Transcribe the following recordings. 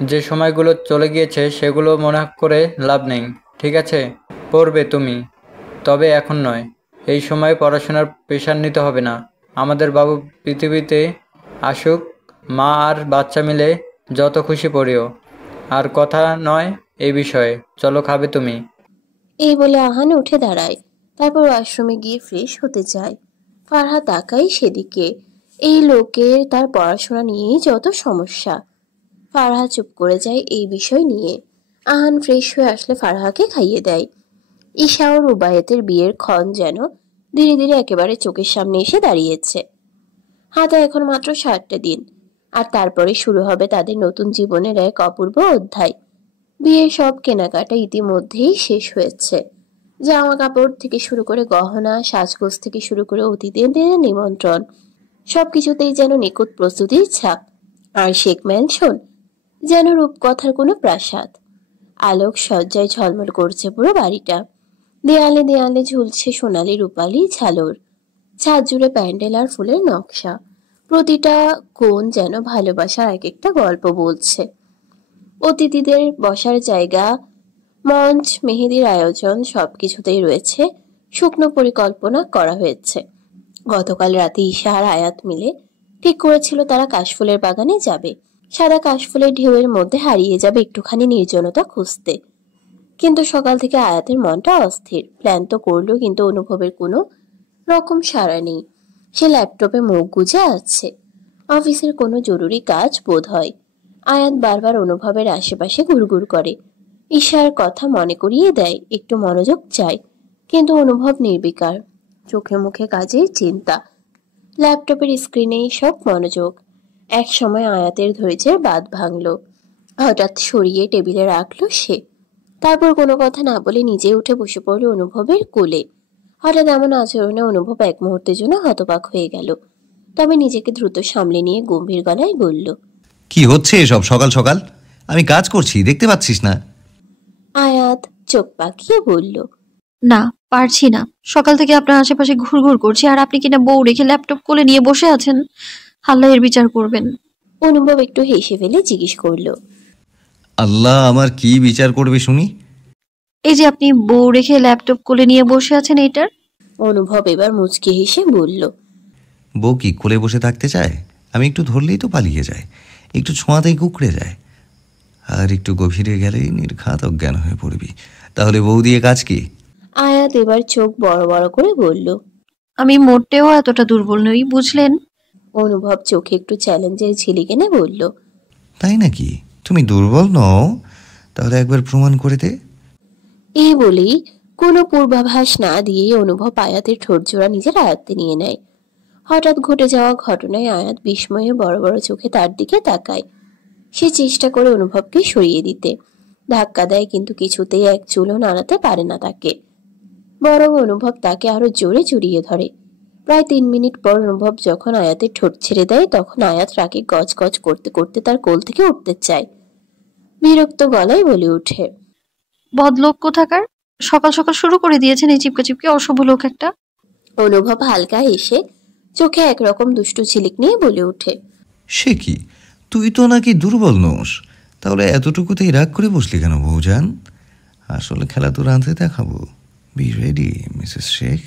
যে সময়গুলো চলে গিয়েছে সেগুলো মনে করে লাভ নেই। ঠিক আছে, পড়বে তুমি, তবে এখন নয়। এই সময় পড়াশোনার প্রেশার নিতে হবে না। আমাদের বাবু পৃথিবীতে আসুক, মা আর বাচ্চা মিলে যত খুশি পড়িও। আর কথা নয় এই বিষয়ে। চলো, খাবে তুমি? এই বলে আহান উঠে দাঁড়ায়। তারপর ওয়াশরুমে গিয়ে ফ্রেশ হতে যায়। ফারহা তাকাই সেদিকে। এই লোকের তার পড়াশোনা নিয়েই যত সমস্যা। ফারহা চুপ করে যায় এই বিষয় নিয়ে। আহান ফ্রেশ হয়ে আসলে ফারহাকে খাইয়ে দেয়। ঈশা ও রুবায়েতের বিয়ের ক্ষণ যেন ধীরে ধীরে একেবারে চোখের সামনে এসে দাঁড়িয়েছে। হাতে এখন মাত্র 7টা দিন, আর তারপরে শুরু হবে তাদের নতুন জীবনের এক অপূর্ব অধ্যায়। বিয়ের সব কেনাকাটা ইতিমধ্যেই শেষ হয়েছে। জামা কাপড় থেকে শুরু করে গহনা, সাজগোজ থেকে শুরু করে অতিথিদের নিমন্ত্রণ, সবকিছুতেই যেন নিখুঁত প্রস্তুতির ছাপ। আর শেখ ম্যানশন যেন রূপকথার কোনো প্রাসাদ। আলোক সজ্জায় ঝলমল করছে পুরো বাড়িটা। দেয়ালে দেয়ালে ঝুলছে সোনালি রূপালি ঝালর। ছাদ জুড়ে প্যান্ডেল আর ফুলের নকশা। প্রতিটা কোণ যেন ভালোবাসার এক একটা গল্প বলছে। অতিথিদের বসার জায়গা, মঞ্চ, মেহেদির আয়োজন সবকিছুতেই রয়েছে শুকনো পরিকল্পনা করা হয়েছে। গতকাল রাতে ঈশা আর আয়াত মিলে ঠিক করেছিল তারা কাশফুলের বাগানে যাবে। সাদা কাশফুলের ঢেউয়ের মধ্যে হারিয়ে যাবে একটুখানি নির্জনতা খুঁজতে। কিন্তু সকাল থেকে আয়াতের মনটা অস্থির। প্ল্যান তো করলো, কিন্তু অনুভবের কোনো রকম সাড়া নেই। সে ল্যাপটপে মুখ গুজে আছে। অফিসের কোনো জরুরি কাজ বোধ হয়। আয়াত বারবার অনুভবের আশেপাশে ঘুরঘুর করে। ঈশার কথা মনে করিয়ে দেয় একটু মনোযোগ চাই, কিন্তু অনুভব নির্বিকার। চোখে মুখে কাজের চিন্তা, ল্যাপটপের স্ক্রিনেই সব মনোযোগ। এক সময় আয়াতের ধৈর্যের বাঁধ ভাঙল। হঠাৎ সরিয়ে টেবিলে রাখলো সে। তারপর কোনো কথা না বলে নিজে উঠে বসে পড়ল অনুভবের কোলে। হঠাৎ এমন আচরণে অনুভব এক মুহূর্তের জন্য হতবাক হয়ে গেল। তবে নিজেকে দ্রুত সামলে নিয়ে গম্ভীর গলায় বলল, কি হচ্ছে এসব সকাল সকাল? আমি কাজ করছি, দেখতে পাচ্ছিস না? আয়াত চোখ পাকিয়ে বলল, না, পারছি না। সকাল থেকে আপনার আশেপাশে ঘুরঘুর করছি, আর আপনি কিনা বউ রেখে ল্যাপটপ কোলে নিয়ে বসে আছেন। আল্লাহ এর বিচার করবেন। অনুভব একটু হেসে ফেলে জিজ্ঞেস করল, আল্লাহ আমার কি বিচার করবে শুনি? এই যে আপনি বউ রেখে ল্যাপটপ কোলে নিয়ে বসে আছেন, এইটার। অনুভব এবার মুচকি হেসে বলল, বউ কি কোলে বসে থাকতে চায়? আমি একটু ধরলেই তো পালিয়ে যায়, একটু ছোঁয়াতেই কুঁকড়ে যায়, আর একটু গভীরে গেলেই নির্ঘাত অজ্ঞান হয়ে পড়বি। তাহলে বউ দিয়ে কাজ কি? আয়াত এবার চোখ বড় বড় করে বলল, আমি মোটেও এতটা দুর্বল নই, বুঝলেন। অনুভব চোখে একটু চ্যালেঞ্জের ঝিলিক এনে বলল, তাই নাকি? তুমি দুর্বল নও? তাহলে একবার প্রমাণ করে দে। এই বলেই কোনো পূর্বাভাস না দিয়ে অনুভব আয়াতের ঠোঁটজোড়া নিজের আয়ত্তে নিয়ে নেয়। হঠাৎ ঘটে যাওয়া ঘটনায় আয়াত বিস্ময়ে বড় বড় চোখে তার দিকে তাকায়। সে চেষ্টা করে অনুভবকে সরিয়ে দিতে, ধাক্কা দেয়, কিন্তু কিছুতেই এক চুলও নাড়াতে পারে না তাকে। বরং অনুভব তাকে আরো জোরে জড়িয়ে ধরে। প্রায় 3 মিনিট পর অনুভব যখন আয়াতের ঠোঁট ছেড়ে দেয়, তখন আয়াত রাগে গজ গজ করতে করতে তার কোল থেকে উঠতে চায়। বিরক্ত গলায় বলে ওঠে, বদলোক কোথাকার! সকাল সকাল শুরু করে দিয়েছেন এই চিপকে চিপকে, অসভ্য লোক একটা। অনুভব হালকা হেসে চোখে একরকম দুষ্টু ঝিলিক নিয়ে বলে ওঠে, সে কি, তুই তো নাকি দুর্বল নোস? তাহলে এতটুকুতেই রাগ করে বসলি কেন বউজান? আসলে খেলা তো রাঁধতে দেখাবো। Be ready Mrs Sheikh.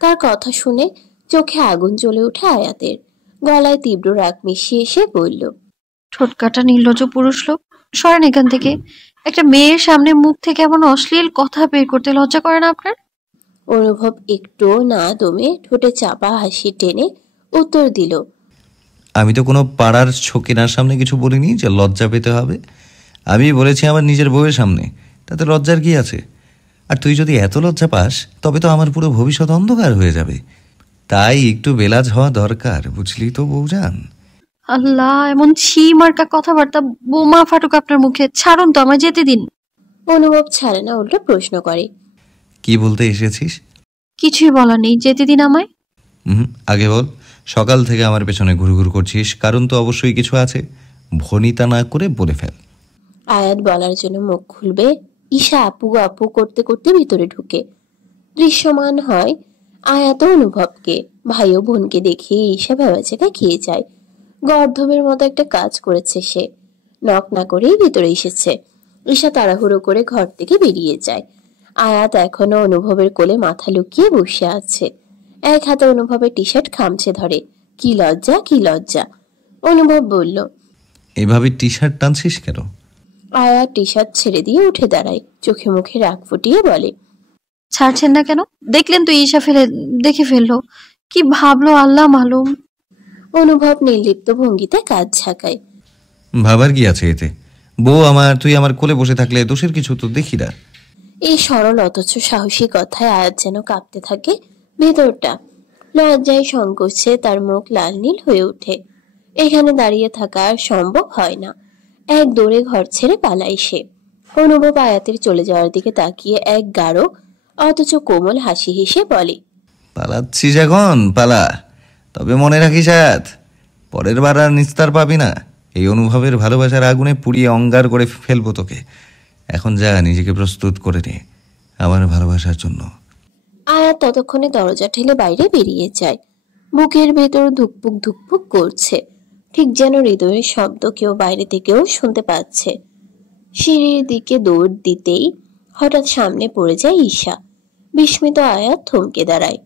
তার কথা শুনে চোখে আগুন জ্বলে ওঠে আয়াতের। গলায় তীব্র রাগ মিশিয়ে এসে বলল, ঠোঁট কাটা নির্লজ্জ পুরুষ লোক, সরেন এখান থেকে। একটা মেয়ের সামনে মুখ থেকে এমন অশ্লীল কথা বের করতে লজ্জা করে না আপনার? অনুভব একটুও না দমে ঠোঁটে চাপা হাসি টেনে উত্তর দিল, আমি তো কোনো পাড়ার ছোকেনার সামনে কিছু বলিনি যে লজ্জা পেতে হবে। আমি বলেছি আমার নিজের বউয়ের সামনে, তাতে লজ্জার কি আছে? আর তুই যদি এত লজ্জা পাস তবে তো আমার পুরো ভবিষ্যৎ অন্ধকার হয়ে যাবে। তাই একটু বেলাজ হওয়া দরকার, বুঝলি তো বউজান? আল্লাহ, এমন ছি মার্কা কথাবার্তা! বোমা ফাটুক আপনার মুখে! ছাড়ুন তো, আমায় যেতে দিন। অনুভব ছাড়ে না, উল্টো প্রশ্ন করে, কি বলতে এসেছিস? কিছুই বলার নেই, যেতে দিন আমায়। আগে বল, সকাল থেকে আমার পেছনে ঘুরঘুর করছিস, কারণ তো অবশ্যই কিছু আছে। ভনিতা না করে বলে ফেল। আয়াত বলার জন্য মুখ খুলবে, ঈশা আপু আপু করতে করতে ভিতরে ঢুকে। দৃশ্যমান হয় আয়াত ও অনুভবকে। ভাই ও বোনকে দেখে ঈশা ভেবাচেকা খেয়ে যায়। গর্ধবের মতো একটা কাজ করেছে সে। নক না করেই ভিতরে এসেছে। ঈশা তাড়াহুড়ো করে ঘর থেকে বেরিয়ে যায়। আয়াত এখনো অনুভবের কোলে মাথা লুকিয়ে বসে আছে। এক হাতে অনুভবের টি শার্ট খামচে ধরে। কি লজ্জা, কি লজ্জা! অনুভব বলল। এভাবে টি শার্ট টানছিস কেন? আয়াত টি শার্ট ছেড়ে দিয়ে উঠে দাঁড়ায়, চোখে মুখে রাগ ফুটিয়ে বলে। ছাড়ছেন না কেন? দেখলেন তো ঈশা দেখে ফেললো। কি ভাবলো আল্লাহ মালুম। অনুভব নির্লিপ্ত ভঙ্গিতে কাজ ঝাঁকায়। ভাবার কি আছে এতে? বউ আমার, তুই আমার কোলে বসে থাকলে দোষের কিছু তো দেখি না। এই সরল অথচ সাহসী কথায় আয়াত যেন কাঁপতে থাকে ভেতরটা। লজ্জায় সংকোচে তার মুখ লাল নীল হয়ে ওঠে। এখানে দাঁড়িয়ে থাকা আর সম্ভব হয় না। এক দৌড়ে ঘর ছেড়ে পালায় সে। অনুভব আয়াতের চলে যাওয়ার দিকে তাকিয়ে এক গাঢ় অথচ কোমল হাসি হেসে বলে। পালাচ্ছিস এখন পালা, তবে মনে রাখিস আয়াত, পরের বার আর নিস্তার পাবি না। এই অনুভবের ভালোবাসার আগুনে পুড়িয়ে অঙ্গার করে ফেলবো তোকে। এখন যা, নিজেকে প্রস্তুত করে নে আমার ভালোবাসার জন্য। আয়াত ততক্ষণে দরজা ঠেলে বাইরে বেরিয়ে যায়। বুকের ভেতর ধুকপুক ধুকপুক করছে, ঠিক যেন হৃদয়ের শব্দ কেউ বাইরে থেকেও শুনতে পাচ্ছে। সিঁড়ির দিকে দৌড় দিতেই হঠাৎ সামনে পড়ে যায় ঈশা। বিস্মিত আয়াত থমকে দাঁড়ায়।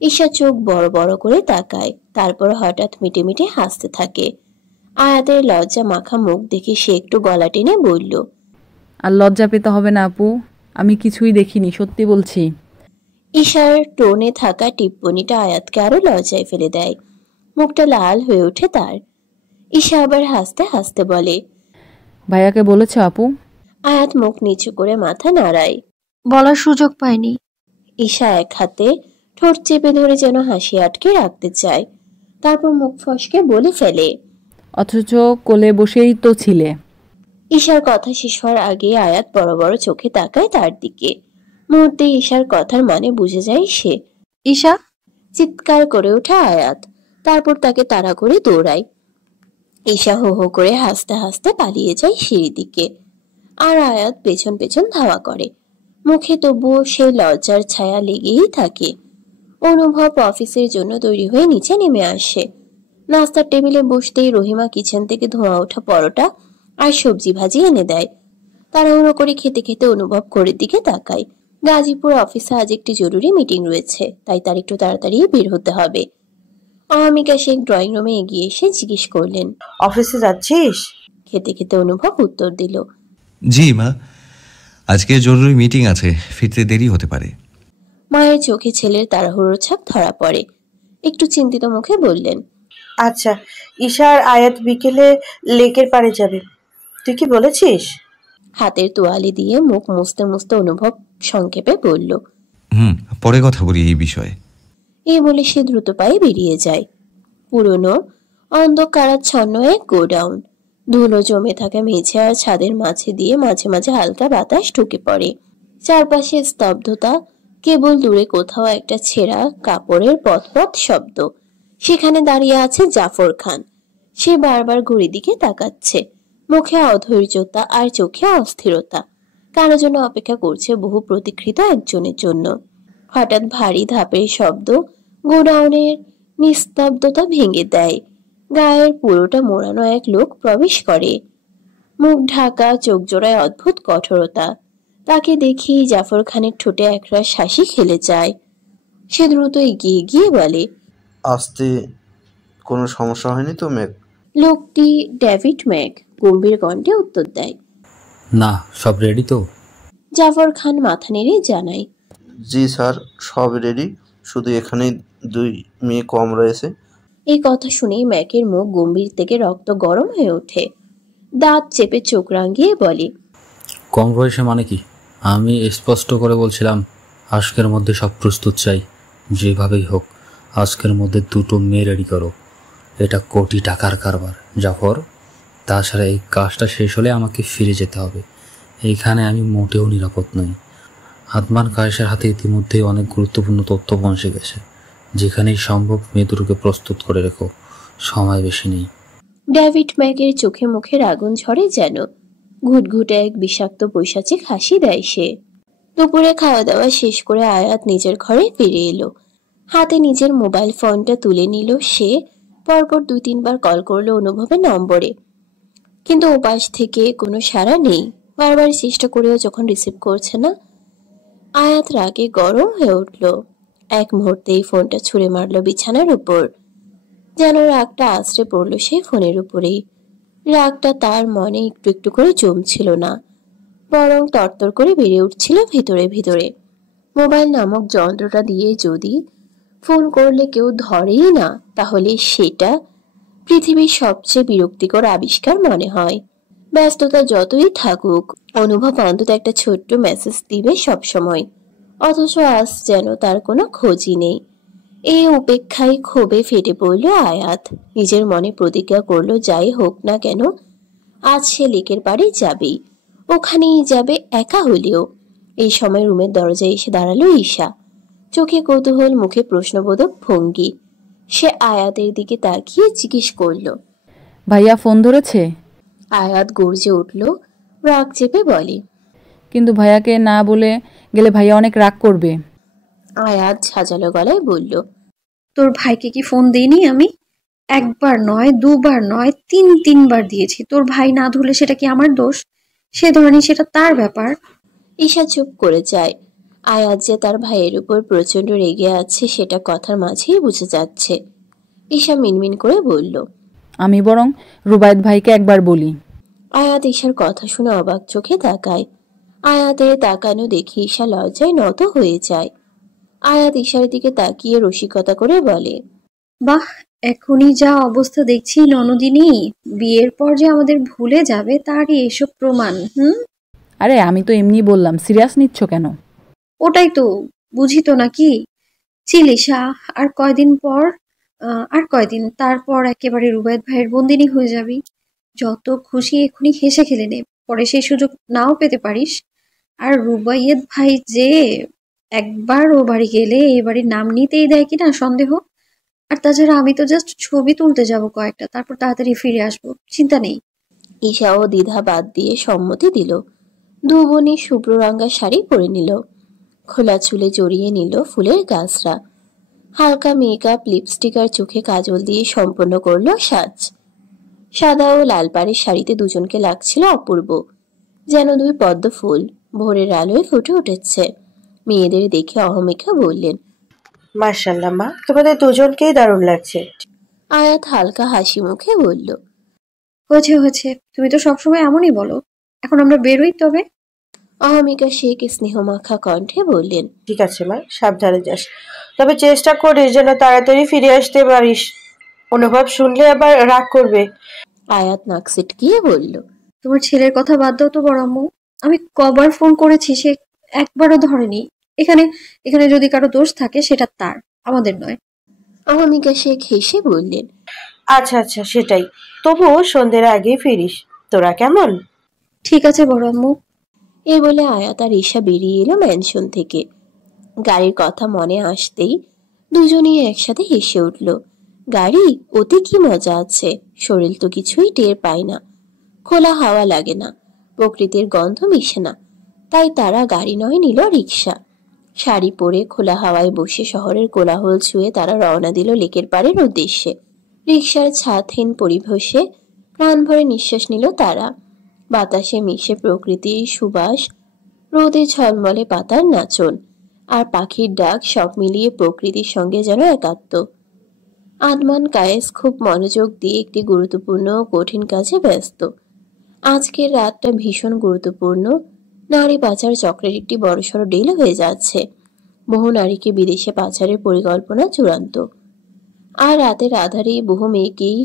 ঈশা চোখ বড় বড় করে তাকায়, তারপর হঠাৎ মিটে মিটে হাসতে থাকে। আয়াতের লজ্জা মাখা মুখ দেখে সে একটু গলা টেনে বলল। আর লজ্জা পেতে হবে না আপু, আমি কিছুই দেখিনি, সত্যি বলছি। ঈশার টোনে থাকা টিপ্পনিটা আয়াতকে আরো লজ্জায় ফেলে দেয়। মুখটা লাল হয়ে ওঠে তার। ঈশা আবার হাসতে হাসতে বলে। ভাইয়াকে বলেছ আপু? আয়াত মুখ নিচু করে মাথা নাড়ায়। বলার সুযোগ পাইনি। ঈশা এক হাতে ঠোঁট চেপে ধরে যেন হাসি আটকে রাখতে চায়, তারপর মুখ ফসকে বলে ফেলে। অথচ কোলে বসেই তো ছিলে। ঈশার কথা শেষ হওয়ার আগে আয়াত বড় বড় চোখে তাকায় তার দিকে। মুহূর্তে ঈশার কথার মানে বুঝে যায় সে। ঈশা! চিৎকার করে ওঠে আয়াত, তারপর তাকে তাড়া করে দৌড়ায়। ঈশা হো হো করে হাসতে হাসতে পালিয়ে যায় সিঁড়ির দিকে, আর আয়াত পেছন পেছন ধাওয়া করে। মুখে তবুও সেই লজ্জার ছায়া লেগেই থাকে। অনুভব অফিসের জন্য তৈরি হয়ে নিচে নেমে আসে। নাস্তার টেবিলে বসতেই রহিমা কিচেন থেকে ধোঁয়া ওঠা পরোটা আর সবজি ভাজি এনে দেয়। তাড়াহুড়ো করে খেতে খেতে অনুভব ঘড়ির দিকে তাকায়। গাজীপুর অফিসে আজ একটি জরুরি মিটিং রয়েছে, তাই তার একটু তাড়াতাড়ি বের হতে হবে। অনামিকা শেখ ড্রয়িং রুমে এগিয়ে এসে জিজ্ঞেস করলেন, অফিসে যাচ্ছিস? খেতে খেতে অনুভব উত্তর দিল, জি মা, আজকে জরুরি মিটিং আছে, ফিরতে দেরি হতে পারে। মায়ের চোখে ছেলের তাড়াহুড়োর ছাপ ধরা পড়ে। একটু চিন্তিত মুখে বললেন, আচ্ছা, ঈশা আর আয়াত বিকেলে লেকের পাড়ে যাবে, তুই কি বলেছিস? হাতের তোয়ালে দিয়ে মুখ মুছতে মুছতে অনুভব সংক্ষেপে বলল, পরে কথা বলি এই বিষয়ে। এই বলে সে দ্রুত পায়ে বেরিয়ে যায়। পুরনো অন্ধকারাচ্ছন্ন এক গোডাউন। ধুলো জমে থাকা মেঝে আর ছাদের মাঝে দিয়ে মাঝে মাঝে হালকা বাতাস ঢুকে পড়ে। চারপাশে স্তব্ধতা, কেবল দূরে কোথাও একটা ছেঁড়া কাপড়ের পথ শব্দ। সেখানে দাঁড়িয়ে আছে জাফর খান। সে বারবার ঘড়ির দিকে তাকাচ্ছে, মুখে অধৈর্যতা আর চোখে অস্থিরতা। কারো জন্য অপেক্ষা করছে বহু প্রতীক্ষিত একজনের জন্য। হঠাৎ ভারী ধাপের শব্দ গোডাউনের নিস্তব্ধতা ভেঙে দেয়। গায়ের পুরোটা মোড়ানো এক লোক প্রবেশ করে। মুখ ঢাকা, চোখ জোড়ায় অদ্ভুত কঠোরতা। তাকে দেখি জাফর খানের ঠোঁটে একরাশ হাসি খেলে যায়। সে দ্রুত এগিয়ে গিয়ে বলে, আসতে কোনো সমস্যা হয়নি তো ম্যাক? লোকটি ডেভিড ম্যাক গম্ভীর কণ্ঠে উত্তর দেয়। না, সব রেডি তো? জাফর খান মাথা নেড়ে জানায়, জি স্যার, সব রেডি, শুধু এখানে 2 মেয়ে কম রয়েছে। এই কথা শুনেই ম্যাকের মুখ গম্ভীর থেকে রক্ত গরম হয়ে ওঠে। দাঁত চেপে চোখ রাঙিয়ে বলে, কম বয়সে মানে কি? আমি স্পষ্ট করে বলছিলাম আজকের মধ্যে সব প্রস্তুত চাই, যেভাবেই হোক আজকের মধ্যে 2টো মেয়ে রেডি করো। এটা কোটি টাকার কারবার জাফর। তাছাড়া এই কাজটা শেষ হলে আমাকে ফিরে যেতে হবে। এইখানে আমি মোটেও নিরাপদ নই। আদমান কায়েসের হাতে ইতিমধ্যেই অনেক গুরুত্বপূর্ণ তথ্য পৌঁছে গেছে। যেখানেই সম্ভব মেয়ে দুটোকে প্রস্তুত করে রেখো, সময় বেশি নেই। ডেভিড ম্যাকের চোখে মুখের আগুন ঝরে যেন। ঘুটঘুটে এক বিষাক্ত পৈশাচিক হাসি দেয় সে। দুপুরে খাওয়া দাওয়া শেষ করে আয়াত নিজের ঘরে ফিরে এলো। হাতে নিজের মোবাইল ফোনটা তুলে নিল সে। পরপর 2-3 বার কল করলো অনুভবের নম্বরে, কিন্তু ওপাশ থেকে কোনো সাড়া নেই। বারবার চেষ্টা করেও যখন রিসিভ করছে না, আয়াত রাগে গরম হয়ে উঠল। এক মুহূর্তেই ফোনটা ছুঁড়ে মারল বিছানার উপর। যেন রাগটা আছড়ে পড়ল সেই ফোনের উপরেই। রাগটা তার মনে একটু একটু করে জমছিল না, বরং তরতর করে বেড়ে উঠছিল ভিতরে ভিতরে। মোবাইল নামক যন্ত্রটা দিয়ে যদি ফোন করলে কেউ ধরেই না, তাহলে সেটা পৃথিবীর সবচেয়ে বিরক্তিকর আবিষ্কার মনে হয়। ব্যস্ততা যতই থাকুক, অনুভব অন্তত একটা ছোট্ট মেসেজ দিবে সবসময়। অথচ আজ যেন তার কোনো খোঁজই নেই। এই উপেক্ষায় ক্ষোভে ফেটে পড়ল আয়াত। নিজের মনে প্রতিজ্ঞা করলো, যাই হোক না কেন আজ সে লেকের পাড়ে যাবেই, ওখানেই যাবে একা হলেও। এই সময় রুমের দরজায় এসে দাঁড়ালো ঈশা। চোখে কৌতূহল, মুখে প্রশ্নবোধক ভঙ্গি। সে আয়াতের দিকে তাকিয়ে জিজ্ঞেস করলো, ভাইয়া ফোন ধরেছে? আয়াত গর্জে উঠল, রাগ চেপে বলে। কিন্তু ভাইয়াকে না বলে গেলে ভাইয়া অনেক রাগ করবে। আয়াত ঝাঁঝালো গলায় বলল, তোর ভাইকে কি ফোন দেইনি আমি? একবার নয়, দুবার নয়, তিনবার দিয়েছি। তোর ভাই না ধরলে সেটা কি আমার দোষ? সে ধরেনি, সেটা তার ব্যাপার। ঈশা চুপ করে যায়। আয়াত যে তার ভাইয়ের উপর প্রচন্ড রেগে আছে সেটা কথার মাঝেই বুঝে যাচ্ছে। ঈশা মিনমিন করে বলল, আমি বরং রুবায়েত ভাইকে একবার বলি। আয়াত ঈশার কথা শুনে অবাক চোখে তাকায়। আয়াতের তাকানো দেখে ঈশা লজ্জায় নত হয়ে যায়। আয়াত ঈশার দিকে তাকিয়ে রসিকতা করে বলে, বাহ, এখনই যা অবস্থা দেখছি ননদিনী, বিয়ের পর যে আমাদের ভুলে যাবে তারই এসব প্রমাণ। আরে আমি তো এমনি বললাম, সিরিয়াস নিচ্ছ কেন? ওটাই তো বুঝি তো নাকি। চিলিশা আর কয়দিন পর, আর কয়দিন, তারপর একেবারে রুবায়েত ভাইয়ের বন্দিনী হয়ে যাবি। যত খুশি এখনই হেসে খেলে নে, পরে সেই সুযোগ নাও পেতে পারিস। আর রুবাইয়েত ভাই যে একবার ও বাড়ি গেলে এই বাড়ির নাম নিতেই দেয় কিনা সন্দেহ। আর তাছাড়া আমি তো জাস্ট ছবি তুলতে যাব কয়েকটা, তারপর তাড়াতাড়ি ফিরে আসবো, চিন্তা নেই। ঈশাও দ্বিধা বাদ দিয়ে সম্মতি দিল। দু বোনই শুভ্র রঙা শাড়ি পরে নিল। খোলা চুলে জড়িয়ে নিল ফুলের গাছরা। হালকা মেকআপ, লিপস্টিক আর চোখে কাজল দিয়ে সম্পন্ন করলো সাজ। সাদা ও লাল পাড়ের শাড়িতে দুজনকে লাগছিল অপূর্ব, যেন দুই পদ্ম ফুল ভোরের আলোয় ফুটে উঠেছে। মেয়েদের দেখে অহমিকা বললেন, মাশাআল্লাহ মা, তোমাদের দুজনকেই দারুণ লাগছে। আয়াত হালকা হাসি মুখে বলল, হয়েছে হয়েছে, তুমি তো সবসময় এমনই বলো। এখন আমরা বেরোই তবে। অহমিকা শেখ স্নেহমাখা কণ্ঠে বললেন, ঠিক আছে মা, সাবধানে যাস, তবে চেষ্টা করিস যেন তাড়াতাড়ি ফিরে আসতে পারিস। অনুভব শুনলে আবার রাগ করবে। আয়াত নাক সিটকিয়ে বলল, তোমার ছেলের কথা বাদ দাও তো বড় আম্মু। আমি কবার ফোন করেছি, সে একবারও ধরেনি। এখানে এখানে যদি কারো দোষ থাকে সেটা তার, আমাদের নয়। অহমিকা শেখ হেসে বললেন, আচ্ছা আচ্ছা, সেটাই। তবুও সন্ধ্যের আগে ফিরিস। তোরা কেমন? ঠিক আছে বড় আম্মু। এ বলে আয়াত আর ঈশা বেরিয়ে এলো ম্যানশন থেকে। গাড়ির কথা মনে আসতেই দুজনেই একসাথে হেসে উঠল। গাড়ি, ওতে কি মজা আছে? শরীর তো কিছুই টের পায় না, খোলা হাওয়া লাগে না, প্রকৃতির গন্ধ মিশে না। তাই তারা গাড়ি নয়, নিল রিক্সা। শাড়ি পরে খোলা হাওয়ায় বসে শহরের কোলাহল ছুঁয়ে তারা রওনা দিল লেকের পাড়ের উদ্দেশ্যে। রিক্সার ছাদহীন পরিবেশে প্রাণ ভরে নিঃশ্বাস নিল তারা। বাতাসে মিশে প্রকৃতির সুবাস, রোদে ঝলমলে পাতার নাচন আর পাখির ডাক, সব মিলিয়ে প্রকৃতির সঙ্গে যেন একাত্ম। আদমান কায়েস খুব মনোযোগ দিয়ে একটি গুরুত্বপূর্ণ ও কঠিন কাজে ব্যস্ত। আজকের রাতটা ভীষণ গুরুত্বপূর্ণ। নারী পাচার চক্রের একটি বড়সড় ডিল হয়ে যাচ্ছে। বহু নারীকে বিদেশে পাচারের পরিকল্পনা চূড়ান্ত। আর রাতের আধারে বহু মেয়েকেই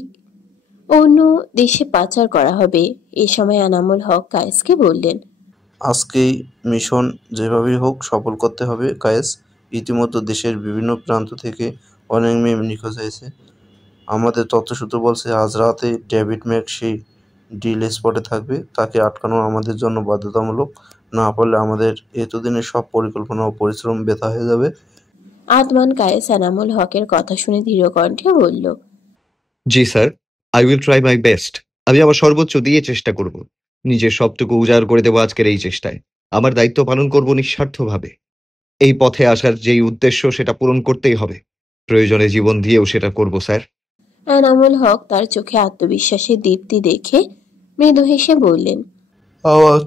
অন্য দেশে পাচার করা হবে। এ সময় আনামুল হক কায়েসকে বললেন, আজকেই মিশন যেভাবেই হোক সফল করতে হবে কায়েস। ইতিমধ্যে দেশের বিভিন্ন প্রান্ত থেকে অনেক মেয়ে নিখোঁজ হয়েছে। আমাদের তথ্যসূত্র বলছে আজ রাতে ডেভিড ম্যাক সেই ডিল স্পটে থাকবে। তাকে আটকানো আমাদের জন্য বাধ্যতামূলক। না পারলে আমাদের এতদিনের সব পরিকল্পনা ও পরিশ্রম বৃথা হয়ে যাবে। আদমান কায়েস আনামুল হকের কথা শুনে দৃঢ় কণ্ঠে বলল, ji sir, I will try my best. আমি আমার সর্বোচ্চ দিয়ে চেষ্টা করব। নিজের সবটুকু উজাড় করে দেবো আজকের এই চেষ্টায়। আমার দায়িত্ব পালন করব নিঃস্বার্থভাবে। এই পথে আসার যেই উদ্দেশ্য সেটা পূরণ করতেই হবে। প্রয়োজনে জীবন দিয়েও সেটা করব স্যার। এনামুল হক তার চোখে আত্মবিশ্বাসের দীপ্তি দেখে মৃদু হেসে বললেন।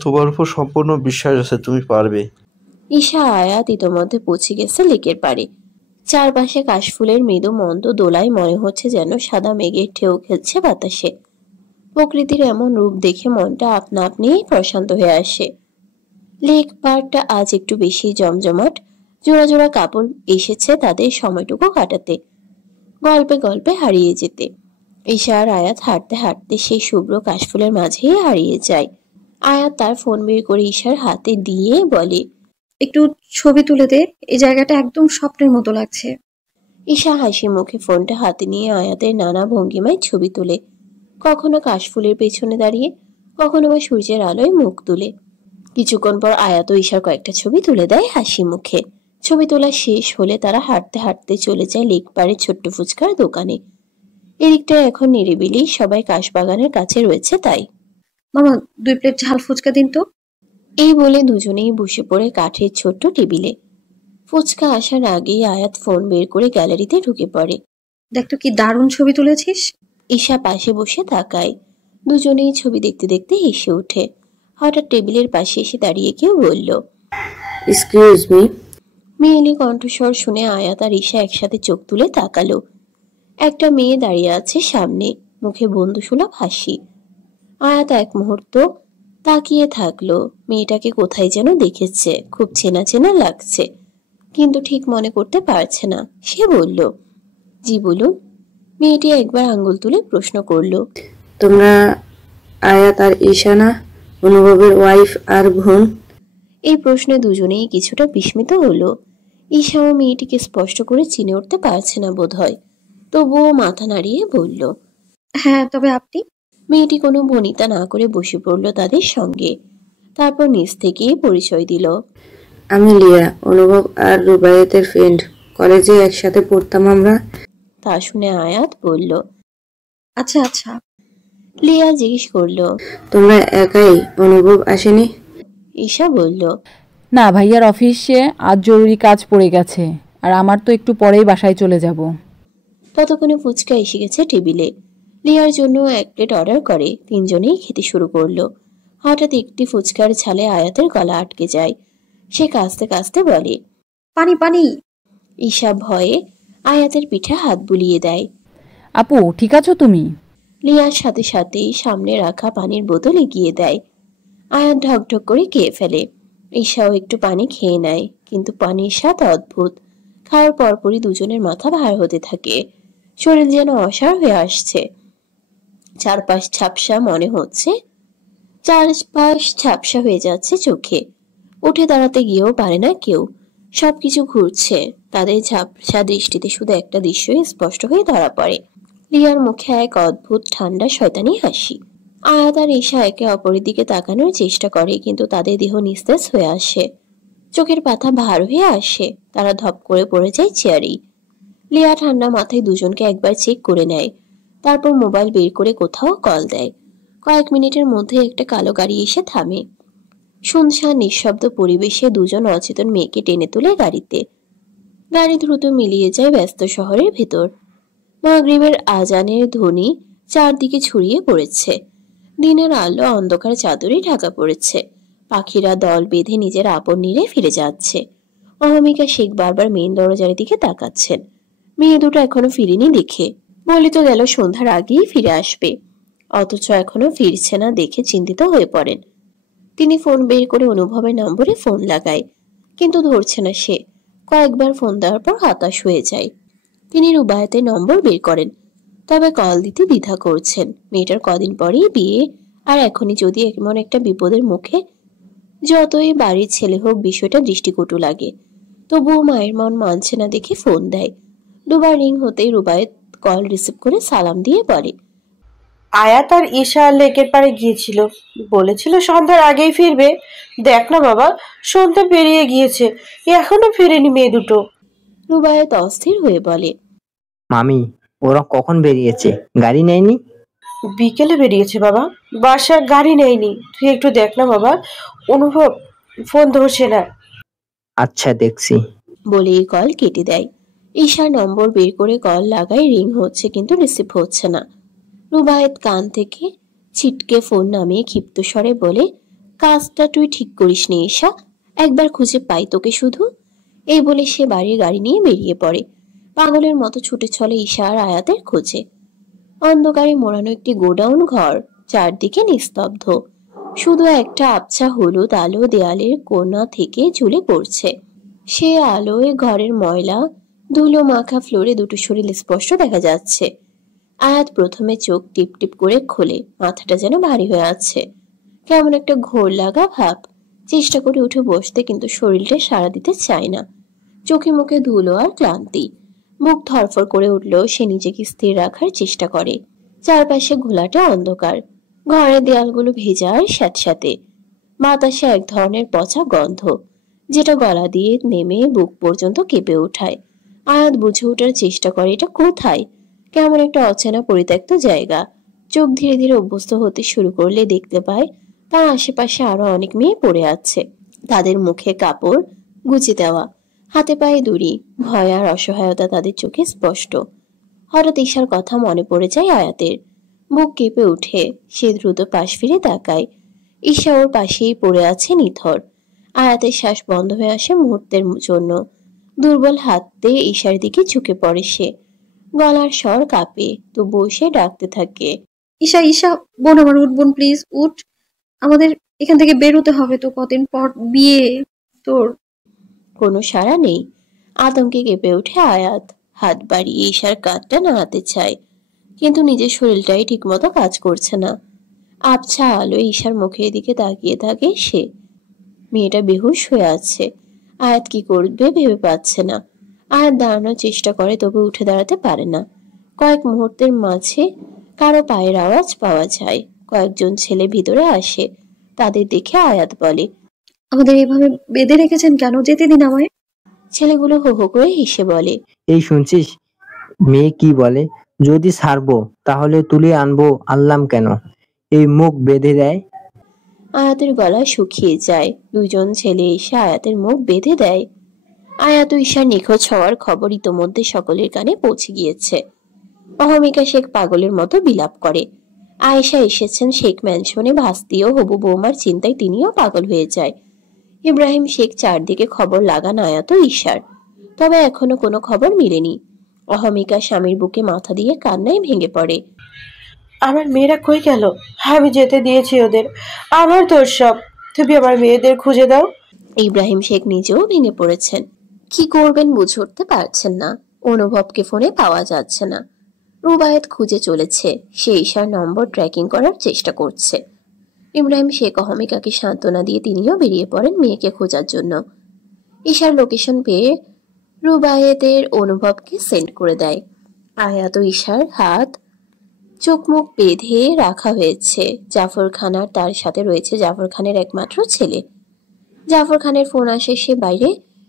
তোমার উপর সম্পূর্ণ বিশ্বাস আছে, তুমি পারবে। ঈশা আয়াত ইতোমধ্যে পৌঁছে গেছে লেকের পাড়ে। চারপাশে কাশফুলের মৃদু মন্দ দোলায় মনে হচ্ছে যেন সাদা মেঘের ঢেউ খেলছে বাতাসে। প্রকৃতির এমন রূপ দেখে মনটা আপনা আপনিই প্রশান্ত হয়ে আসে। লেক পাড়টা আজ একটু বেশি জমজমাট। জোড়া জোড়া কাপড় এসেছে তাদের সময়টুকু কাটাতে, গল্পে গল্পে হারিয়ে যেতে। ঈশা আর আয়াত হাঁটতে হাঁটতে সেই শুভ্র কাশফুলের মাঝেই হারিয়ে যায়। আয়াত তার ফোন বের করে ঈশার হাতে দিয়ে বলে, একটু ছবি তুলে দে, এই জায়গাটা একদম স্বপ্নের মতো লাগছে। ঈশা হাসি মুখে ফোনটা হাতে নিয়ে আয়াতের নানা ভঙ্গিমায় ছবি তোলে, কখনো কাশফুলের পেছনে দাঁড়িয়ে, কখনো বা সূর্যের আলোয় মুখ তুলে। কিছুক্ষণ পর আয়াত ও ঈশার কয়েকটা ছবি তুলে দেয় হাসি মুখে। ছবি তোলা শেষ হলে তারা হাঁটতে হাঁটতে চলে যায় লেক পাড়ের ছোট্ট ফুচকার দোকানে। এদিকটায় এখন নিরিবিলি, সবাই কাশবাগানের কাছে রয়েছে তাই। মামা, 2 প্লেট ঝাল ফুচকা দিন তো। এই বলে দুজনেই বসে পড়ে কাঠের ছোট্ট টেবিলে। ফুচকা আসার আগেই আয়াত ফোন বের করে গ্যালারিতে ঢুকে পড়ে। দেখ তো কি দারুণ ছবি তুলেছিস। ঈশা পাশে বসে তাকায়। দুজনেই ছবি দেখতে দেখতে হেসে ওঠে। হঠাৎ টেবিলের পাশে এসে দাঁড়িয়ে কেউ বলল, এক্সকিউজ মি। মেয়েলি কণ্ঠস্বর শুনে আয়াত আর ঈশা একসাথে চোখ তুলে তাকালো। একটা মেয়ে দাঁড়িয়ে আছে সামনে, মুখে বন্ধুসুলভ হাসি। আয়াত এক মুহূর্ত তাকিয়ে থাকলো। মেয়েটাকে কোথায় যেন দেখেছে, খুব চেনা চেনা লাগছে, কিন্তু ঠিক মনে করতে পারছে না। সে বলল, জি বলুন। মেয়েটি একবার আঙ্গুল তুলে প্রশ্ন করলো, তোমরা আয়াত আর ঈশা না? অনুভবের ওয়াইফ আর বোন? এই প্রশ্নে দুজনেই কিছুটা বিস্মিত হলো। ঈশা ও মেয়েটিকে স্পষ্ট করে চিনে উঠতে পারছে না বোধহয়, তবুও মাথা নাড়িয়ে বলল, হ্যাঁ, তবে আপনি? মেয়েটি কোনো ভনিতা না করে বসে পড়ল তাদের সঙ্গে। তারপর নিজ থেকে পরিচয় দিল, আমি লিয়া, অনুভব আর রুবায়েতের ফ্রেন্ড। কলেজে একসাথে পড়তাম আমরা। তা শুনে আয়াত বলল, আচ্ছা আচ্ছা। লিয়া জিজ্ঞেস করলো, তোমরা একাই? অনুভব আসেনি? ঈশা বলল, না, ভাইয়ার অফিসে আজ জরুরি কাজ পড়ে গেছে, আর আমার তো একটু পরেই বাসায় চলে যাব। ততক্ষণে ফুচকা এসে গেছে টেবিলে। লিয়ার জন্য 1 প্লেট অর্ডার করে তিনজনেই খেতে শুরু করলো। হঠাৎ একটি ফুচকার ঝালে আয়াতের গলা আটকে যায়। সে কাঁচতে কাঁচতে বলে, পানি পানি। ঈশা ভয়ে আয়াতের পিঠে হাত বুলিয়ে দেয়। আপু, ঠিক আছো তুমি? লিয়ার সাথে সাথেই সামনে রাখা পানির বোতল এগিয়ে দেয়। আয়াত ঢকঢক করে খেয়ে ফেলে। ঈশাও একটু পানি খেয়ে নেয়, কিন্তু পানির স্বাদ অদ্ভুত। খাওয়ার পরপরই দুজনের মাথা ভার হতে থাকে, শরীর যেন অসাড় হয়ে আসছে। চারপাশ ঝাপসা মনে হচ্ছে, চারপাশ ঝাপসা হয়ে যাচ্ছে চোখে। উঠে দাঁড়াতে গিয়েও পারে না কেউ। সবকিছু ঘুরছে তাদের ঝাপসা দৃষ্টিতে। শুধু একটা দৃশ্যই স্পষ্ট হয়ে ধরা পড়ে, লিয়ার মুখে এক অদ্ভুত ঠান্ডা শয়তানি হাসি। আয়াত আর ঈশা একে অপরের দিকে তাকানোর চেষ্টা করে, কিন্তু তাদের দেহ নিস্তেজ হয়ে আসে, চোখের পাতা ভার হয়ে আসে। তারা ধপ করে পড়ে যায় চেয়ারেই। লিয়া ঠান্ডা মাথায় দুজনকে একবার চেক করে নেয়, তারপর মোবাইল বের করে কোথাও কল দেয়। কয়েক মিনিটের মধ্যে একটা কালো গাড়ি এসে থামে। শুনশান নিঃশব্দ পরিবেশে দুজন অচেতন মেয়েকে টেনে তোলে গাড়িতে। গাড়ি দ্রুত মিলিয়ে যায় ব্যস্ত শহরের ভেতর। মাগরিবের আজানের ধ্বনি চারদিকে ছড়িয়ে পড়েছে। দিনের আলো অন্ধকার চাদরে ঢাকা পড়েছে। পাখিরা দল বেঁধে নিজের আপন নীড়ে ফিরে যাচ্ছে। অহমিকা শেখ বারবার মেইন দরজার দিকে তাকাচ্ছেন। মেয়ে দুটো এখনো ফিরেনি দেখে। বলে তো গেল সন্ধ্যার আগেই ফিরে আসবে, অথচ এখনো ফিরছে না দেখে চিন্তিত হয়ে পড়েন। তিনি ফোন বের করে অনুভবের নম্বরে ফোন লাগায়, কিন্তু ধরছে না সে। কয়েকবার ফোন দেওয়ার পর হতাশ হয়ে যায়। তিনি রুবায়েতের নম্বর বের করেন, তবে কল দিতে দ্বিধা করছেন। মেয়েটার কদিন পরেই বিয়ে, আর এখনই যদি এমন একটা বিপদের মুখে, যতই বাড়ির ছেলে হোক বিষয়টা দৃষ্টিকটু লাগে। তবুও মায়ের মন মানছে না দেখে ফোন দেয়। দুবার রিং হতেই রুবায়েত কল রিসিভ করে সালাম দিয়ে বলে, আয়াত আর ঈশা লেকের পাড়ে গিয়েছিল, বলেছিল সন্ধ্যার আগেই ফিরবে। দেখ না বাবা, সন্ধ্যা পেরিয়ে গিয়েছে, এখনো ফেরেনি মেয়ে দুটো। রুবায়েত অস্থির হয়ে বলে, মামি, ওরা কখন বেরিয়েছে? গাড়ি নেয়নি? বিকেলে বেরিয়েছে বাবা, বাসার গাড়ি নেয়নি। তুই একটু দেখ না বাবা। অনুভব ফোন ধরছে না। আচ্ছা, দেখছি। বলেই কল কেটে দেয়। ঈশার নম্বর বের করে কল লাগায়, রিং হচ্ছে কিন্তু রিসিভ হচ্ছে না। রুবায়েত কান থেকে ছিটকে ফোন নামিয়ে ক্ষিপ্ত স্বরে বলে, কাজটা তুই ঠিক করিস নি ঈশা, একবার খুঁজে পাই তোকে শুধু। এই বলে সে বাড়ির গাড়ি নিয়ে বেরিয়ে পড়ে। পাগলের মতো ছুটে চলে ঈশা আর আয়াতের খোঁজে। অন্ধকারে মোড়ানো একটি গোডাউন ঘর, চারদিকে নিস্তব্ধ, শুধু একটা আবছা হলুদ আলো দেয়ালের কোণা থেকে ঝুলে পড়ছে। সে আলোয় ঘরের ময়লা ধুলো মাখা ফ্লোরে দুটো শরীর স্পষ্ট দেখা যাচ্ছে। আয়াত প্রথমে চোখ টিপ টিপ করে খোলে, মাথাটা যেন ভারী হয়ে আছে, কেমন একটা ঘোর লাগা ভাব। চেষ্টা করে উঠে বসতে, কিন্তু শরীরটা সাড়া দিতে চায় না। চোখে মুখে ধুলো আর ক্লান্তি, মুখ ধরফর করে উঠলেও সে নিজেকে স্থির রাখার চেষ্টা করে। চারপাশে ঘোলাটে অন্ধকার, ঘরের দেয়ালগুলো ভেজা আর স্যাঁতস্যাঁতে, বাতাসে এক ধরনের পচা গন্ধ, যেটা গলা দিয়ে নেমে বুক পর্যন্ত কেঁপে ওঠায়। আয়াত বুঝে ওঠার চেষ্টা করে এটা কোথায়, কেমন একটা অচেনা পরিত্যক্ত জায়গা। চোখ ধীরে ধীরে অভ্যস্ত হতে শুরু করলে দেখতে পায় তার আশেপাশে আরো অনেক মেয়ে পড়ে আছে, তাদের মুখে কাপড় গুজে দেওয়া, হাতে পায়ে দড়ি। ভয় আর অসহায়তা তাদের চোখে স্পষ্ট। হঠাৎ ঈশার কথা মনে পড়ে যায় আয়াতের, বুক কেঁপে উঠে। সে দ্রুত পাশ ফিরে তাকায়। ঈশা ওর পাশেই পড়ে আছে নিথর। আয়াতের শ্বাস বন্ধ হয়ে আসে মুহূর্তের জন্য। দুর্বল হাতে ঈশার দিকে ঝুঁকে পড়ে সে, গলার স্বর কাঁপে, তবুও সে ডাকতে থাকে, ঈশা ঈশা, বোন আমার, উঠ বোন, প্লিজ উঠ, আমাদের এখান থেকে বেরোতে হবে তো, কদিন পর বিয়ে তোর। কোনো সাড়া নেই। আতঙ্কে কেঁপে ওঠে আয়াত, হাত বাড়িয়ে ঈশার কাঁধটা নাড়াতে চায়, কিন্তু নিজের শরীরটাই ঠিকমতো কাজ করছে না। আবছা আলো ঈশার মুখের দিকে তাকিয়ে থাকে সে। মেয়েটা বেহুশ হয়ে আছে। আয়াত কি করবে ভেবে পাচ্ছে না। আয়াত দাঁড়ানোর চেষ্টা করে, তবে উঠে দাঁড়াতে পারে না। কয়েক মুহূর্তের মাঝে কারো পায়ের আওয়াজ পাওয়া যায়। কয়েকজন ছেলে ভিতরে আসে। তাদের দেখে আয়াত বলে, আমাদের এভাবে বেঁধে রেখেছেন কেন, যেতে দিন আমায়। ছেলেগুলো হো হো করে হেসে বলে, এই শুনছিস মেয়ে কি বলে, যদি ছাড়বো তাহলে তুলে আনবো, আনলাম কেন, এই মুখ বেঁধে দেয়। আয়াতের গলা শুকিয়ে যায়। দুজন ছেলে এসে আয়াতের মুখ বেঁধে দেয়। আয়াত ও ঈশার নিখোঁজ হওয়ার খবর ইতোমধ্যে সকলের কানে পৌঁছে গিয়েছে। অহমিকা শেখ পাগলের মতো বিলাপ করে। আয়েশা এসেছেন শেখ ম্যানশনে ভাস্তি ও হবু বৌমার চিন্তায় তিনিও পাগল হয়ে যায়। ইব্রাহিম শেখ চারদিকে খবর লাগান আয়াত ও ঈশার, তবে এখনো কোনো খবর মিলেনি। অহমিকা স্বামীর বুকে মাথা দিয়ে কান্নায় ভেঙে পড়ে। আমার মেয়েরা কই গেল? আমি যেতে দিয়েছি ওদের, আমার তোর সব, তুমি আমার মেয়েদের খুঁজে দাও। ইব্রাহিম শেখ নিজেও ভেঙে পড়েছেন। কি করবেন বুঝে উঠতে পারছেন না। অনুভবকে ফোনে পাওয়া যাচ্ছে না। রুবায়েত খুঁজে চলেছে, সে ঈশার নম্বর ট্র্যাকিং করার চেষ্টা করছে। ইব্রাহিম শেখ অহমিকাকে সান্ত্বনা দিয়ে তিনিও বেরিয়ে পড়েন মেয়েকে খোঁজার জন্য। ঈশার লোকেশন পেয়ে রুবায়েতের অনুভবকে সেন্ড করে দেয়। আয়াত ও ঈশার হাত চোখ মুখ বেঁধে রাখা হয়েছে। জাফর খান আর তার সাথে রয়েছে জাফর খানের একমাত্র ছেলে। জাফর খানের ফোন আসে, সে বাইরে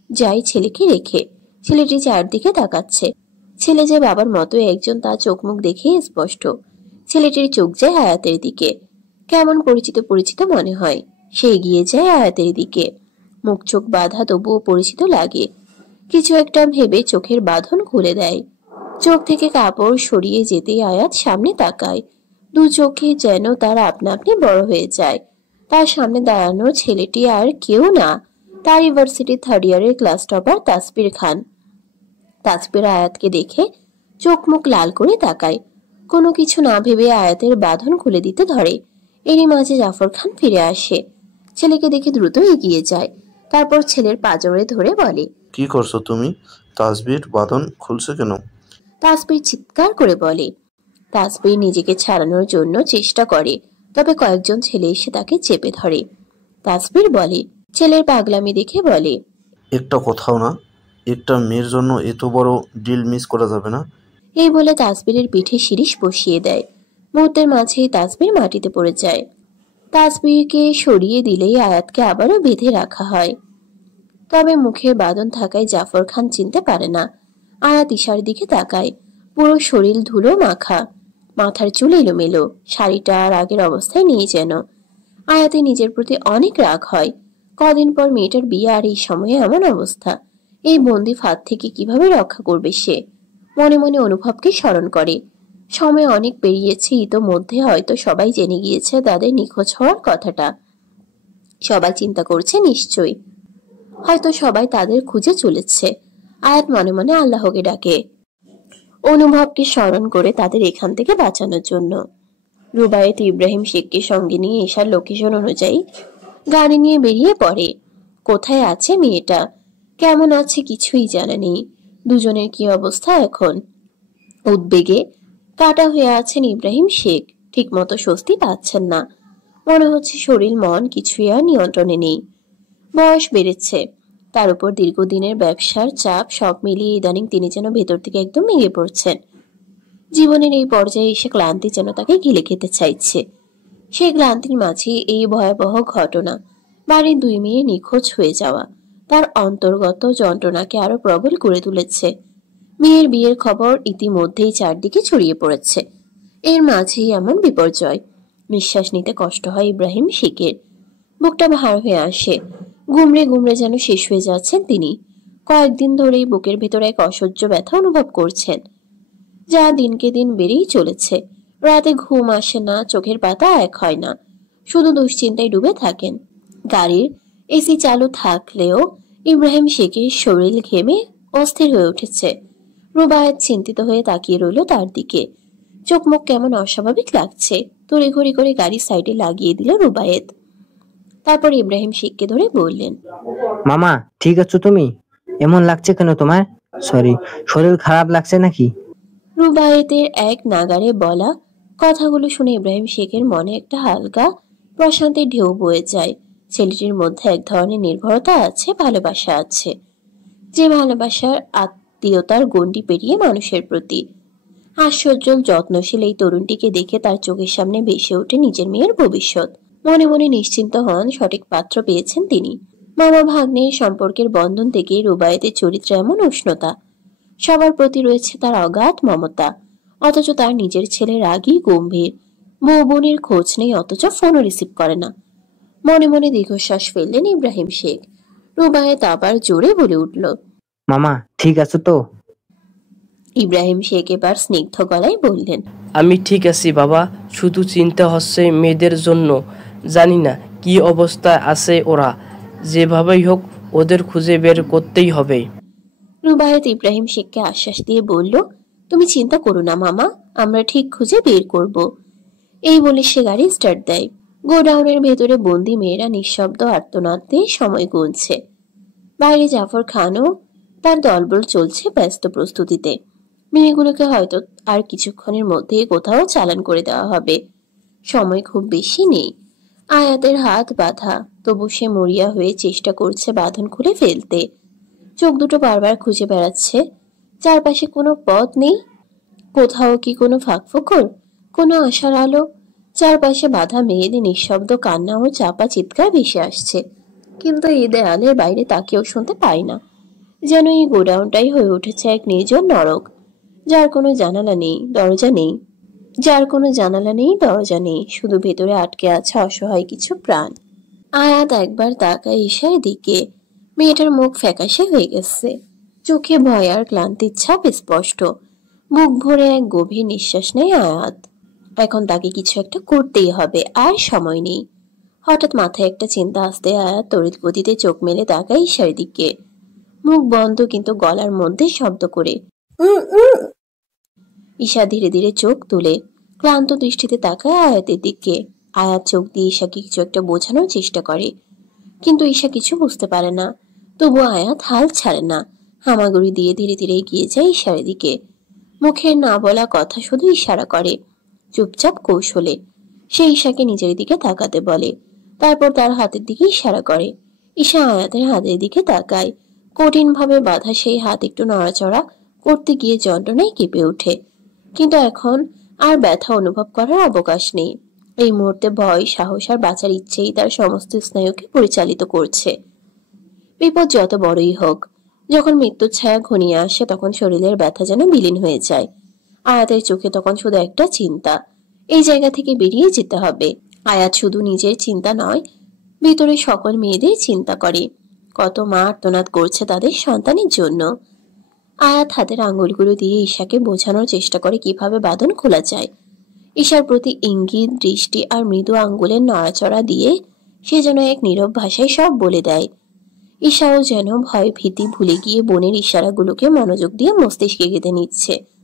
যায় ছেলেকে রেখে। ছেলেটি চারদিকে তাকাচ্ছে। ছেলে যে বাবার মতো একজন তা চোখ মুখ দেখে স্পষ্ট। ছেলেটির চোখ যায় আয়াতের দিকে, কেমন পরিচিত পরিচিত মনে হয়। সে এগিয়ে যায় আয়াতের দিকে, মুখ চোখ বাঁধা, তবুও পরিচিত লাগে। কিছু একটা ভেবে চোখের বাঁধন খুলে দেয়। চোখ থেকে কাপড় সরিয়ে যেতেই আয়াত সামনে তাকায়। দু চোখে যেন তার আপনা আপনি বড় হয়ে যায়। তার সামনে দাঁড়ানো ছেলেটি আর কেউ না, তার ইউনিভার্সিটি থার্ড ইয়ারের ক্লাস টপার তাসবির খান। তাসবির আয়াতকে দেখে চোখ মুখ লাল করে তাকায়। কোনো কিছু না ভেবে আয়াতের বাঁধন খুলে দিতে ধরে। এরই মাঝে জাফর খান ফিরে আসে। ছেলেকে দেখে দ্রুত এগিয়ে যায়। তারপর ছেলের পাঁজরে ধরে বলে, কি করছো তুমি? তাসবির বাঁধন খুলছে কেন? তাসবির চিৎকার করে বলে। তাসবির নিজেকে ছাড়ানোর জন্য চেষ্টা করে, তবে কয়েকজন ছেলে এসে তাকে চেপে ধরে। তাসবির বলে, ছেলের পাগলামি দেখে বলে, একটা কোথাও না, একটা মেয়ের জন্য এত বড় ডিল মিস করা যাবে না। এই বলে তাসবিরের পিঠে শিরিশ বসিয়ে দেয়। মুহূর্তের মাঝেই তাসবির মাটিতে পড়ে যায়। তাসবিরকে সরিয়ে দিলেই আয়াতকে আবারও বেঁধে রাখা হয়, তবে মুখের বাঁধন থাকায় জাফর খান চিনতে পারে না। আয়াত ঈশার দিকে তাকায়। পুরো শরীর ধুলো মাখা, মাথার চুল এলোমেলো, শাড়িটা আর আগের অবস্থায় নেই যেন। আয়াতে নিজের প্রতি অনেক রাগ হয়। কদিন পর মেয়েটার বিয়ে, আর এই সময়ে এমন অবস্থা। এই বন্দি ফাঁদ থেকে কিভাবে রক্ষা করবে সে? মনে মনে অনুভবকে স্মরণ করে। সময় অনেক পেরিয়েছে, ইতোমধ্যে হয়তো সবাই জেনে গিয়েছে তাদের নিখোঁজ হওয়ার কথাটা। সবাই চিন্তা করছে নিশ্চয়ই, হয়তো সবাই তাদের খুঁজে চলেছে। আয়াত মনে মনে আল্লাহকে ডাকে, অনুভবকে স্মরণ করে তাদের এখান থেকে বাঁচানোর জন্য। রুবায়েত ইব্রাহিম শেখকে সঙ্গে নিয়ে এশার লোকেশন অনুযায়ী গাড়ি নিয়ে বেরিয়ে পড়ে। কোথায় আছে মেয়েটা, কেমন আছে কিছুই জানা নেই। দুজনের কি অবস্থা এখন? উদ্বেগে কাটা হয়ে আছেন ইব্রাহিম শেখ, ঠিকমতো স্বস্তি পাচ্ছেন না। মনে হচ্ছে শরীর মন কিছুই আর নিয়ন্ত্রণে নেই। বয়স বেড়েছে, তার উপর দীর্ঘদিনের ব্যবসার চাপ, সব মিলিয়ে ইদানিং তিনি যেন ভেতর থেকে একদম ভেঙে পড়ছেন। জীবনের এই পর্যায়ে এসে ক্লান্তি যেন তাকে গিলে খেতে চাইছে। সেই ক্লান্তির মাঝে এই ভয়াবহ ঘটনা, বাড়ির 2 মেয়ে নিখোঁজ হয়ে যাওয়া তার অন্তর্গত যন্ত্রণাকে আরো প্রবল করে তুলেছে। মেয়ের বিয়ের খবর ইতিমধ্যেই চারদিকে ছড়িয়ে পড়েছে। এর মাঝেই এমন বিপর্যয়। নিঃশ্বাস নিতে কষ্ট হয় ইব্রাহিম শেখের, বুকটা ভার হয়ে আসে। গুমড়ে গুমড়ে যেন শেষ হয়ে যাচ্ছেন তিনি। কয়েকদিন ধরেই বুকের ভেতরে এক অসহ্য ব্যথা অনুভব করছেন, যা দিনকে দিন বেড়েই চলেছে। রাতে ঘুম আসে না, চোখের পাতা এক হয় না, শুধু দুশ্চিন্তায় ডুবে থাকেন। গাড়ির এসি চালু থাকলেও ইব্রাহিম শেখের শরীর ঘেমে অস্থির হয়ে উঠেছে। রুবায়েত চিন্তিত হয়ে তাকিয়ে রইল তার দিকে, চোখ মুখ কেমন অস্বাভাবিক লাগছে। তড়িঘড়ি করে গাড়ি সাইডে লাগিয়ে দিল রুবায়েত। তারপর ইব্রাহিম শেখকে ধরে বললেন, মামা ঠিক আছো তুমি? এমন লাগছে কেন তোমার? সরি, শরীর খারাপ লাগছে নাকি? রুবায়েতের এক নাগারে বলা কথাগুলো শুনে ইব্রাহিম শেখের মনে একটা হালকা প্রশান্তির ঢেউ বয়ে যায়। ছেলেটির মধ্যে এক ধরনের নির্ভরতা আছে, ভালোবাসা আছে, যে ভালোবাসার আত্মীয়তার গণ্ডি পেরিয়ে মানুষের প্রতি। আশ্চর্য যত্নশীল এই তরুণটিকে দেখে তার চোখের সামনে ভেসে ওঠে নিজের মেয়ের ভবিষ্যৎ। মনে মনে নিশ্চিন্ত হন, সঠিক পাত্র পেয়েছেন তিনি। মামা ভাগ্নের সম্পর্কের বন্ধন থেকেই রুবায়েতের চরিত্রে এমন উষ্ণতা। সবার প্রতি রয়েছে তার অগাধ মমতা, অথচ তার নিজের ছেলে রাগী গম্ভীর। বউ বোনের খোঁজ নেই, অথচ ফোনও রিসিভ করে না। মনে মনে দীর্ঘশ্বাস ফেললেন ইব্রাহিম শেখ। রুবায়েত আবার জোরে বলে উঠল, মামা ঠিক আছো তো? ইব্রাহিম শেখ এবার স্নিগ্ধ গলায় বললেন, আমি ঠিক আছি বাবা, শুধু চিন্তা হচ্ছে মেয়েদের জন্য। জানি না কি অবস্থায় আছে ওরা, যেভাবেই হোক ওদের খুঁজে বের করতেই হবে। রুবায়েত ইব্রাহিম শেখকে আশ্বাস দিয়ে বলল, তুমি চিন্তা করো না মামা, আমরা ঠিক খুঁজে বের করব। এই বলে সে গাড়ি স্টার্ট দেয়। গোডাউনের ভেতরে বন্দি মেয়েরা নিঃশব্দ আর্তনাদ দিয়ে সময় গুনছে। বাইরে জাফর খানও তার দলবল চলছে ব্যস্ত প্রস্তুতিতে। মেয়েগুলোকে হয়তো আর কিছুক্ষণের মধ্যেই কোথাও চালান করে দেওয়া হবে। সময় খুব বেশি নেই। আয়াতের হাত বাঁধা, তবু সে মরিয়া হয়ে চেষ্টা করছে বাঁধন খুলে ফেলতে। চোখ দুটো বারবার খুঁজে বেড়াচ্ছে, চারপাশে কোনো পথ নেই। কোথাও কি কোনো ফাঁকফোকর, কোনো আশার আলো? চারপাশে বাঁধা মেয়েদের নিঃশব্দ কান্না ও চাপা চিৎকার ভেসে আসছে, কিন্তু এই দেয়ালের বাইরে তাকেও শুনতে পায় না। যেন এই গোডাউনটাই হয়ে উঠেছে এক নির্জন নরক, যার কোনো জানালা নেই, দরজা নেই। শুধু ভেতরে আটকে আছে অসহায় কিছু প্রাণ। আয়াত একবার তাকায় ঈশার দিকে। মেয়েটার মুখ ফ্যাকাশে হয়ে গেছে, চোখে ভয় আর ক্লান্তির ছাপ স্পষ্ট। বুক ভরে এক গভীর নিঃশ্বাস নেয় আয়াত। এখন তাকে কিছু একটা করতেই হবে, আর সময় নেই। হঠাৎ মাথায় একটা চিন্তা আসতে আয়াত তড়িৎ গতিতে চোখ মেলে তাকায় ঈশার দিকে, মুখ বন্ধ কিন্তু গলার মধ্যে শব্দ করে। ঈশা ধীরে ধীরে চোখ তুলে ক্লান্ত দৃষ্টিতে তাকায় আয়াতের দিকে। আয়াত চোখ দিয়ে ঈশাকে কিছু একটা বোঝানোর চেষ্টা করে, কিন্তু ঈশা কিছু বুঝতে পারে না। তবু আয়াত হাল ছাড়ে না, হামাগুড়ি দিয়ে ধীরে ধীরে এগিয়ে যায় ঈশার দিকে। মুখের না বলা কথা শুধু ইশারা করে, চুপচাপ কৌশলে। সে ঈশাকে নিজের দিকে তাকাতে বলে, তারপর তার হাতের দিকে ইশারা করে। ঈশা আয়াতের হাতের দিকে তাকায়। কঠিন ভাবে বাঁধা সেই হাত একটু নড়াচড়া করতে গিয়ে যন্ত্রণায় কেঁপে ওঠে, কিন্তু এখন আর ব্যথা অনুভব করার অবকাশ নেই। এই মুহূর্তে ভয়, সাহস আর বাঁচার ইচ্ছেই তার সমস্ত স্নায়ুকে পরিচালিত করছে। বিপদ যত বড়ই হোক, যখন মৃত্যুর ছায়া ঘনিয়ে আসে তখন শরীরের ব্যথা যেন বিলীন হয়ে যায়। আয়াতের চোখে তখন শুধু একটা চিন্তা, এই জায়গা থেকে বেরিয়ে যেতে হবে। আয়াত শুধু নিজের চিন্তা নয়, ভিতরে সকল মেয়েদের চিন্তা করে। কত মা আর্তনাদ করছে তাদের সন্তানের জন্য। আয়াত হাতের আঙ্গুলগুলো দিয়ে ঈশাকে বোঝানোর চেষ্টা করে কিভাবে বাঁধন খোলা যায়। ঈশার প্রতি ইঙ্গিত, দৃষ্টি আর মৃদু আঙ্গুলের নড়াচড়া দিয়ে সে যেন এক নীরব ভাষায় সব বলে দেয়। ঈশাও যেন ভয় ভীতি ভুলে গিয়ে বোনের ইশারাগুলোকে মনোযোগ দিয়ে মস্তিষ্কে গেঁথে নিচ্ছে।